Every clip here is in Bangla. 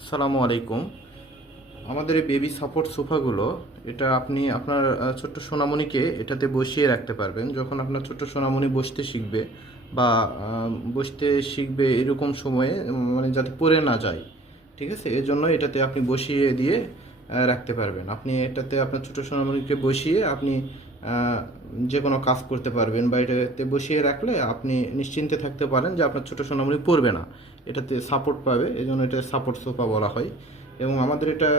আসসালামু আলাইকুম। আমাদের এই বেবি সাপোর্ট সোফাগুলো, এটা আপনি আপনার ছোট্ট সোনামণিকে এটাতে বসিয়ে রাখতে পারবেন। যখন আপনার ছোট্ট সোনামণি বসতে শিখবে বা বসতে শিখবে এরকম সময়ে, মানে যাতে পড়ে না যায়, ঠিক আছে, এজন্য এটাতে আপনি বসিয়ে দিয়ে রাখতে পারবেন। আপনি এটাতে আপনার ছোট সোনামণিকে বসিয়ে আপনি আহ, যে কোনো কাজ করতে পারবেন, বা এটাতে বসিয়ে রাখলে আপনি নিশ্চিন্তে থাকতে পারেন যে আপনার ছোট সোনামণি পড়বে না, এটাতে সাপোর্ট পাবে। এজন্য এটা সাপোর্ট সোফা বলা হয়। এবং আমাদের এটা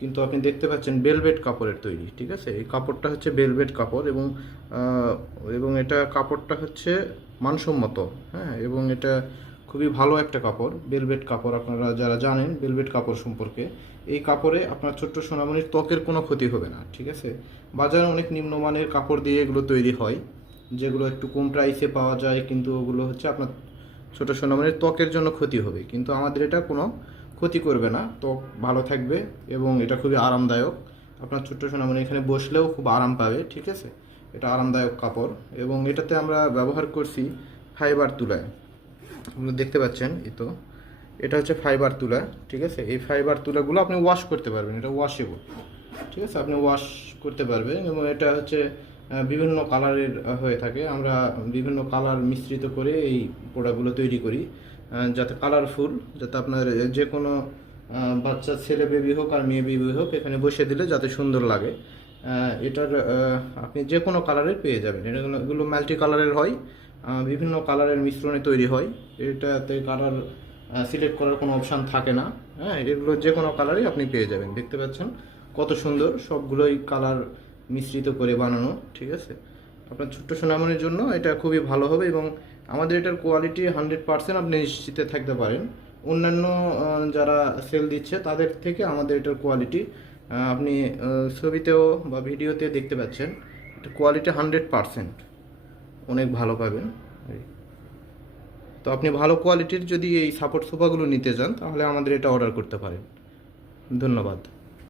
কিন্তু আপনি দেখতে পাচ্ছেন বেলভেট কাপড়ের তৈরি, ঠিক আছে। এই কাপড়টা হচ্ছে বেলভেট কাপড়, এবং এটা কাপড়টা হচ্ছে মানসম্মত। হ্যাঁ, এবং এটা খুবই ভালো একটা কাপড়, বেলভেট কাপড়। আপনারা যারা জানেন বেলভেট কাপড় সম্পর্কে, এই কাপড়ে আপনার ছোট্ট সোনামণির ত্বকের কোনো ক্ষতি হবে না, ঠিক আছে। বাজারে অনেক নিম্নমানের কাপড় দিয়ে এগুলো তৈরি হয়, যেগুলো একটু কম প্রাইসে পাওয়া যায়, কিন্তু ওগুলো হচ্ছে আপনার ছোটো সোনামণির ত্বকের জন্য ক্ষতি হবে। কিন্তু আমাদের এটা কোনো ক্ষতি করবে না, ত্বক ভালো থাকবে এবং এটা খুবই আরামদায়ক। আপনার ছোট্ট সোনামণি এখানে বসলেও খুব আরাম পাবে, ঠিক আছে। এটা আরামদায়ক কাপড়, এবং এটাতে আমরা ব্যবহার করছি ফাইবার তুলায়। আপনারা দেখতে পাচ্ছেন, এই তো এটা হচ্ছে ফাইবার তুলা, ঠিক আছে। এই ফাইবার তুলাগুলো আপনি ওয়াশ করতে পারবেন, এটা ওয়াশেবল, ঠিক আছে। আপনি ওয়াশ করতে পারবেন, এবং এটা হচ্ছে বিভিন্ন কালারের হয়ে থাকে। আমরা বিভিন্ন কালার মিশ্রিত করে এই প্রোডাক্টগুলো তৈরি করি, যাতে কালারফুল, যাতে আপনার যে কোনো বাচ্চা ছেলে বেবি হোক আর মেয়ে বেবি হোক এখানে বসে দিলে যাতে সুন্দর লাগে। এটার আপনি যে কোনো কালারের পেয়ে যাবেন। এগুলো মাল্টি কালারের হয়, বিভিন্ন কালারের মিশ্রণে তৈরি হয়। এটাতে কালার সিলেক্ট করার কোনো অপশান থাকে না। হ্যাঁ, এগুলো যে কোনো কালারই আপনি পেয়ে যাবেন। দেখতে পাচ্ছেন কত সুন্দর, সবগুলোই কালার মিশ্রিত করে বানানো, ঠিক আছে। আপনার ছোট্ট সোনামণির জন্য এটা খুবই ভালো হবে, এবং আমাদের এটার কোয়ালিটি 100% আপনি নিশ্চিতে থাকতে পারেন। অন্যান্য যারা সেল দিচ্ছে তাদের থেকে আমাদের এটার কোয়ালিটি আপনি ছবিতেও বা ভিডিওতে দেখতে পাচ্ছেন, এটা কোয়ালিটি 100% অনেক ভালো পাবেন। তো আপনি ভালো কোয়ালিটির যদি এই সাপোর্ট সোফাগুলো নিতে চান, তাহলে আমাদের এটা অর্ডার করতে পারেন। ধন্যবাদ।